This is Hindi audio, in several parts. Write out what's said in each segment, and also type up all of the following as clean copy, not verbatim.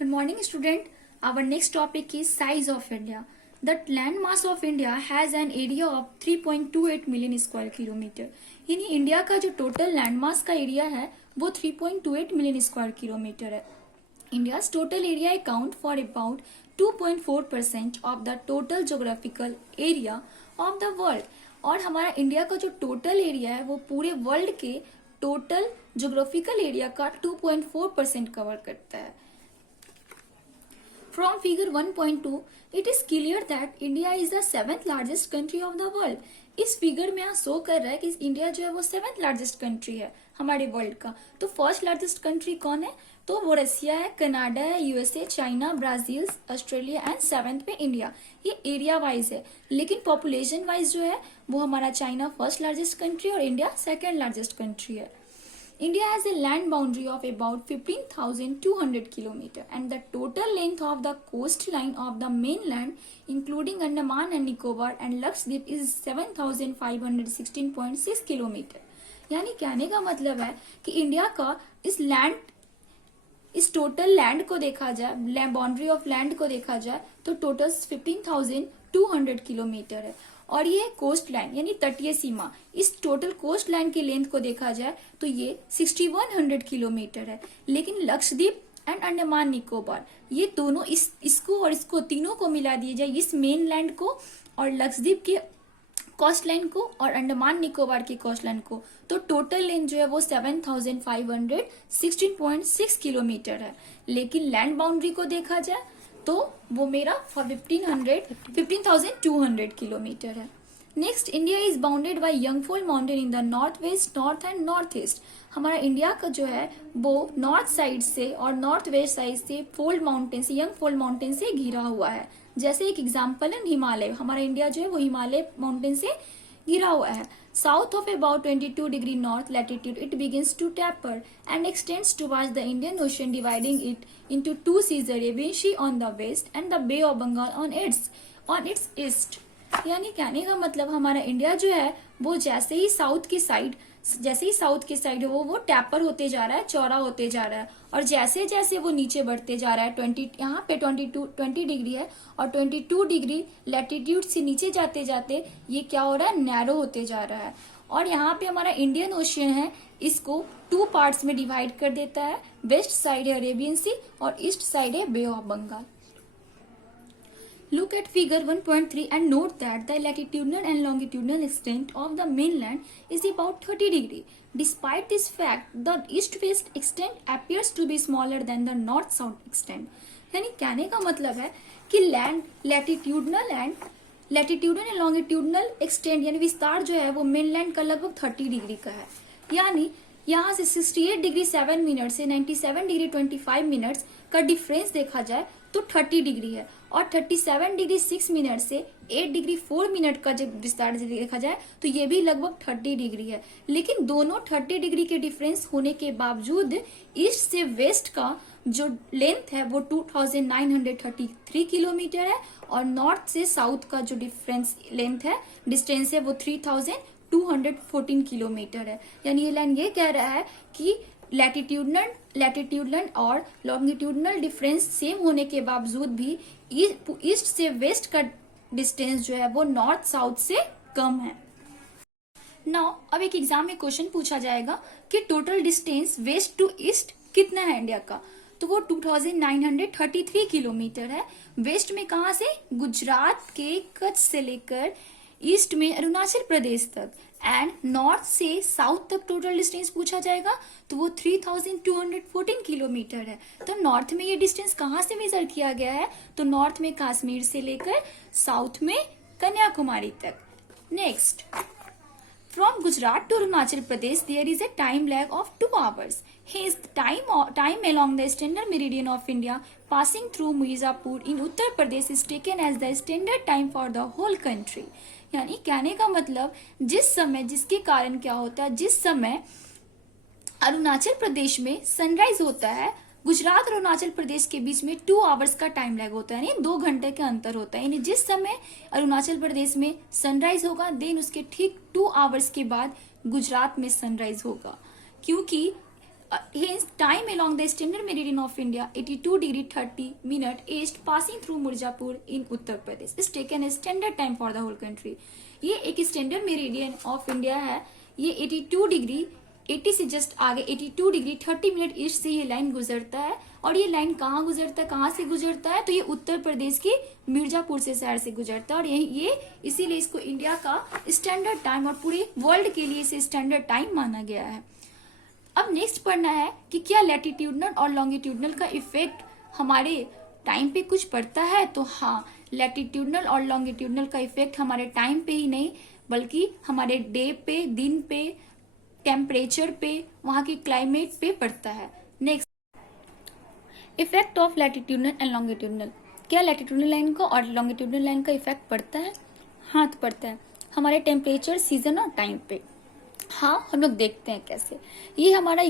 Good morning, student. Our next topic is size of India. The land mass of India has an area of 3.28 million square kilometer. यानी इंडिया का जो टोटल लैंड मास का एरिया है वो 3.28 मिलियन स्क्वायर किलोमीटर है. India's total area account for about 2.4% of the total geographical area of the world. और हमारा इंडिया का जो टोटल एरिया है वो पूरे वर्ल्ड के टोटल ज्योग्राफिकल एरिया का 2.4% कवर करता है. From figure 1.2, it is clear that India is the seventh largest country of the world. इस फिगर में यहाँ शो कर रहा है कि इंडिया जो है वो सेवेंथ लार्जेस्ट कंट्री है हमारे वर्ल्ड का. तो फर्स्ट लार्जेस्ट कंट्री कौन है? तो वो रसिया है, कनाडा है, USA, China, Brazil, Australia and seventh पे इंडिया. ये एरिया वाइज है, लेकिन पॉपुलेशन वाइज जो है वो हमारा चाइना फर्स्ट लार्जेस्ट कंट्री और इंडिया सेकेंड लार्जेस्ट कंट्री है. India has a land boundary of about 15,200 km and the total length of the coastline of the mainland including Andaman and Nicobar and Lakshadweep is 7,516.6 km. यानी कहने का मतलब है कि इंडिया का इस टोटल लैंड को देखा जाए, बाउंड्री ऑफ लैंड को देखा जाए तो टोटल 15,200 किलोमीटर है. और ये कोस्ट लाइन यानी तटीय सीमा, इस टोटल कोस्ट लाइन की लेंथ को देखा जाए तो ये 6100 किलोमीटर है. लेकिन लक्षद्वीप एंड अंडमान निकोबार ये दोनों इसको तीनों को मिला दिए जाए, इस मेन लैंड को और लक्षद्वीप के कोस्ट लाइन को और अंडमान निकोबार की कोस्ट लाइन को, तो टोटल लेंथ जो है वो 7,516.6 किलोमीटर है. लेकिन लैंड बाउंड्री को देखा जाए तो वो मेरा 15,200 किलोमीटर है. Next, India is bounded by young fold mountain in the north west, north and north east. हमारा इंडिया का जो है वो नॉर्थ साइड से और नॉर्थ वेस्ट साइड से फोल्ड माउंटेन से, यंगफॉल माउंटेन से घिरा हुआ है. जैसे एक एग्जाम्पल है हिमालय, हमारा इंडिया जो है वो हिमालय माउंटेन से घिरा हुआ है. South of about 22 degree north latitude, it begins to taper and extends towards the Indian Ocean, dividing it into two seas, the Arabian Sea on the west and the Bay of Bengal on its east. यानी कहने का मतलब हमारा इंडिया जो है वो जैसे ही साउथ की साइड है वो टैपर होते जा रहा है, चौड़ा होते जा रहा है. और जैसे जैसे वो नीचे बढ़ते जा रहा है, 20 डिग्री है और 22 डिग्री लैटिट्यूड से नीचे जाते जाते ये क्या हो रहा है, नैरो होते जा रहा है. और यहाँ पे हमारा इंडियन ओशियन है, इसको 2 पार्ट्स में डिवाइड कर देता है. वेस्ट साइड है अरेबियन सी और ईस्ट साइड है Bay of Bengal. Look at figure 1.3 and note that the latitudinal and longitudinal extent of the mainland is about 30 degree. Despite this fact, the east-west extent appears to be smaller than the north-south extent. यानी कहने का मतलब है कि लैटिट्यूडनल एंड लॉन्गिट्यूडनल एक्सटेंट यानी विस्तार जो है वो मेनलैंड का लगभग 30 डिग्री का है. यानी यहाँ से 68 डिग्री 7 मिनट से 97 डिग्री 25 मिनट्स का डिफरेंस देखा जाए तो 30 डिग्री है. और 37 डिग्री 6 मिनट से 8 डिग्री 4 मिनट का जब विस्तार देखा जाए तो ये भी लगभग 30 डिग्री है. लेकिन दोनों 30 डिग्री के डिफरेंस होने के बावजूद ईस्ट से वेस्ट का जो लेंथ है वो 2,933 किलोमीटर है और नॉर्थ से साउथ का जो डिस्टेंस है वो 3,214 किलोमीटर है. यानी ये लाइन ये कह रहा है कि लैटिट्यूडनल और लॉन्गिट्यूडनल डिफरेंस सेम होने के बावजूद भी ईस्ट से वेस्ट का डिस्टेंस जो है वो नॉर्थ साउथ से कम है. नाउ अब एक एग्जाम में क्वेश्चन पूछा जाएगा कि total distance west to east कितना है इंडिया का, तो वो 2,933 किलोमीटर है. वेस्ट में कहाँ से? गुजरात के कच्छ से लेकर ईस्ट में अरुणाचल प्रदेश तक एंड नॉर्थ से साउथ तक टोटल डिस्टेंस पूछा जाएगा तो वो 3,214 किलोमीटर है. तो नॉर्थ में ये डिस्टेंस कहाँ से मेजर किया गया है? तो नॉर्थ में कश्मीर से लेकर साउथ में कन्याकुमारी तक. Next, from Gujarat to Arunachal Pradesh there is a time lag of 2 hours. Hence, time along the standard meridian of India passing through Mirzapur in Uttar Pradesh is taken as the standard time for the whole country. यानी कहने का मतलब जिसके कारण क्या होता है, जिस समय अरुणाचल प्रदेश में सनराइज होता है, गुजरात और अरुणाचल प्रदेश के बीच में 2 आवर्स का टाइम लैग होता है, यानी 2 घंटे का अंतर होता है. यानी जिस समय अरुणाचल प्रदेश में सनराइज होगा देन उसके ठीक 2 आवर्स के बाद गुजरात में सनराइज होगा. क्योंकि hence time along the standard meridian of India 82 degree 30 minute east passing through Mirzapur in Uttar Pradesh is taken as standard time for the whole country. ये एक स्टैंडर्ड मेरिडियन ऑफ इंडिया है, ये 82 डिग्री 80 से जस्ट आगे 82 डिग्री 30 मिनट ईस्ट से ये लाइन गुजरता है। और ये लाइन कहाँ गुजरता है, कहाँ से गुजरता है, तो ये उत्तर प्रदेश के मिर्जापुर से शहर से गुजरता है। और ये इसीलिए इसको इंडिया का स्टैंडर्ड टाइम और पूरे वर्ल्ड के लिए इसे स्टैंडर्ड टाइम माना गया है। अब नेक्स्ट पढ़ना है कि क्या लैटिट्यूडनल और लॉन्गिट्यूडनल का इफेक्ट हमारे टाइम पे कुछ पड़ता है। तो हाँ, लैटिट्यूडनल और लॉन्गिट्यूडनल का इफेक्ट हमारे टाइम पे ही नहीं बल्कि हमारे डे पे, दिन पे, टेम्परेचर पे, वहां के क्लाइमेट पे पड़ता है। Next, effect of latitudinal and longitudinal. क्या लैटिट्यूडनल लाइन का और लॉन्गिट्यूडनल लाइन का इफेक्ट पड़ता है? हाँ, तो पड़ता है हमारे टेम्परेचर, सीजन और टाइम पे। हाँ, हम लोग देखते हैं कैसे। ये हमारा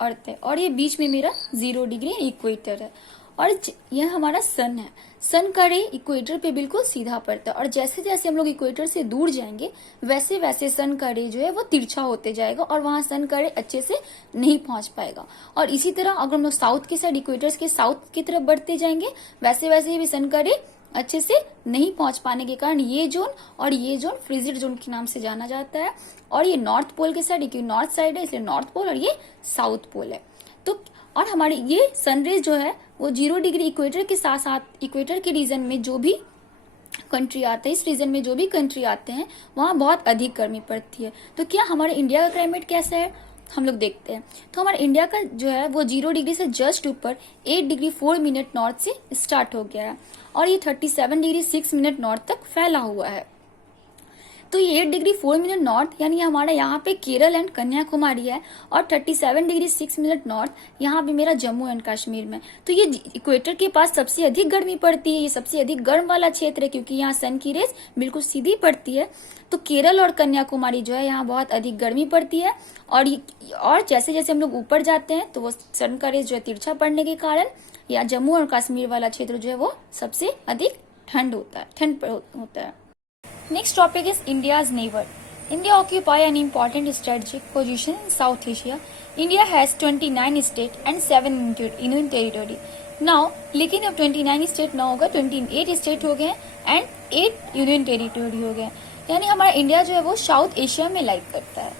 अर्थ है और ये बीच में मेरा 0 डिग्री इक्वेटर है और यह हमारा सन है। सन का रे इक्वेटर पे बिल्कुल सीधा पड़ता है और जैसे जैसे हम लोग इक्वेटर से दूर जाएंगे वैसे वैसे सन का रे जो है वो तिरछा होते जाएगा और वहां सन का रे अच्छे से नहीं पहुंच पाएगा। और इसी तरह अगर हम लोग साउथ के साइड, इक्वेटर के साउथ की तरफ बढ़ते जाएंगे वैसे वैसे भी सन का रे अच्छे से नहीं पहुंच पाने के कारण ये जोन और ये जोन फ्रिजिड जोन के नाम से जाना जाता है। और ये नॉर्थ पोल के साइड, क्योंकि नॉर्थ साइड है इसलिए नॉर्थ पोल, और ये साउथ पोल है। तो और हमारे ये सनरेज जो है वो 0 डिग्री इक्वेटर के साथ साथ इक्वेटर के रीजन में जो भी कंट्री आते हैं, इस रीजन में जो भी कंट्री आते हैं वहां बहुत अधिक गर्मी पड़ती है। तो क्या हमारे इंडिया का क्लाइमेट कैसा है हम लोग देखते हैं। तो हमारे इंडिया का जो है वो 0 डिग्री से जस्ट ऊपर 8 डिग्री 4 मिनट नॉर्थ से स्टार्ट हो गया है और ये 37 डिग्री 6 मिनट नॉर्थ तक फैला हुआ है। तो ये 8 डिग्री 4 मिनट नॉर्थ यानी हमारा यहाँ पे केरल एंड कन्याकुमारी है और 37 डिग्री 6 मिनट नॉर्थ यहाँ पे मेरा जम्मू एंड कश्मीर में। तो ये इक्वेटर के पास सबसे अधिक गर्मी पड़ती है, ये सबसे अधिक गर्म वाला क्षेत्र है क्योंकि यहाँ सन की रेस बिल्कुल सीधी पड़ती है। तो केरल और कन्याकुमारी जो है यहाँ बहुत अधिक गर्मी पड़ती है और जैसे जैसे हम लोग ऊपर जाते हैं तो वो सन का रेस जो है तिरछा पड़ने के कारण या जम्मू और कश्मीर वाला क्षेत्र जो है वो सबसे अधिक ठंड होता है। Next topic is India's neighbor. India occupy an important strategic position in South Asia. India has 29 states and 7 union territory. Now, लेकिन अब 29 स्टेट ना होगा, 28 स्टेट हो गए एंड 8 यूनियन टेरिटोरी हो गए। यानी हमारा इंडिया जो है वो साउथ एशिया में लाइक करता है।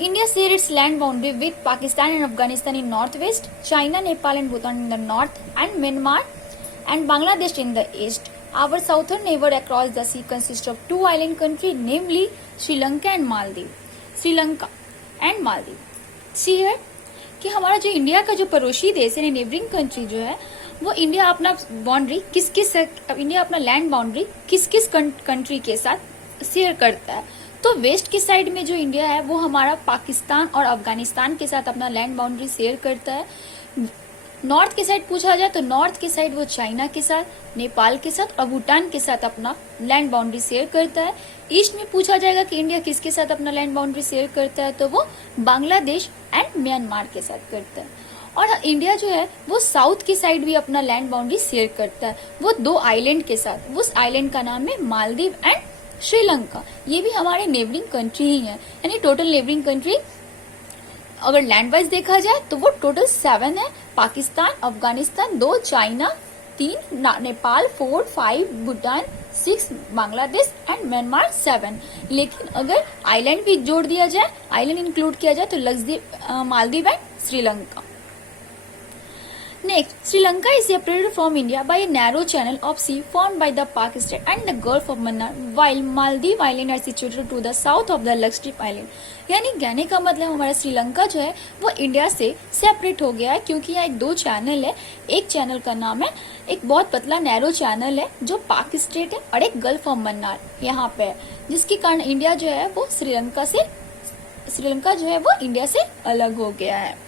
India share its land boundary with Pakistan and Afghanistan in northwest, China, Nepal and Bhutan in the north, and Myanmar and Bangladesh in the east. Our southern neighbor across the sea consists of 2 island countries, namely Sri Lanka and Maldives. सी है कि हमारा जो इंडिया का जो पड़ोसी देश है, नेबरिंग कंट्री जो है वो इंडिया अपना बाउंड्री इंडिया अपना लैंड बाउंड्री किस किस कंट्री के साथ शेयर करता है। तो वेस्ट की साइड में जो इंडिया है वो हमारा पाकिस्तान और अफगानिस्तान के साथ अपना लैंड बाउंड्री शेयर करता है। नॉर्थ के साइड पूछा जाए तो नॉर्थ के साइड वो चाइना के साथ, नेपाल के साथ और भूटान के साथ अपना लैंड बाउंड्री शेयर करता है। ईस्ट में पूछा जाएगा कि इंडिया किसके साथ अपना लैंड बाउंड्री शेयर करता है तो वो बांग्लादेश एंड म्यांमार के साथ करता है। और इंडिया जो है वो साउथ की साइड भी अपना लैंड बाउंड्री शेयर करता है, वो 2 आइलैंड के साथ। उस आइलैंड का नाम है मालदीव एंड श्रीलंका। ये भी हमारे नेबरिंग कंट्री ही है। यानी टोटल नेबरिंग कंट्री अगर लैंड वाइज देखा जाए तो वो टोटल 7 है। Pakistan, Afghanistan 2, China 3, Nepal 4, 5, Bhutan 6, Bangladesh and Myanmar 7। लेकिन अगर आइलैंड भी जोड़ दिया जाए, आइलैंड इंक्लूड किया जाए तो Lakshadweep, Maldives and Sri Lanka. Next, Sri Lanka is separated from India by a narrow channel of sea formed by the Pakistan and the Gulf of Mannar, while Maldives Island are situated to the south of the Lakshadweep Island. यानी कहने का मतलब हमारा श्रीलंका जो है वो इंडिया से सेपरेट हो गया है क्योंकि यहाँ एक 2 चैनल है। एक चैनल का नाम है, एक बहुत पतला नैरो चैनल है जो पाक स्टेट है और एक गल्फ ऑफ मन्नार यहाँ पे है, जिसके कारण इंडिया जो है वो श्रीलंका जो है वो इंडिया से अलग हो गया है।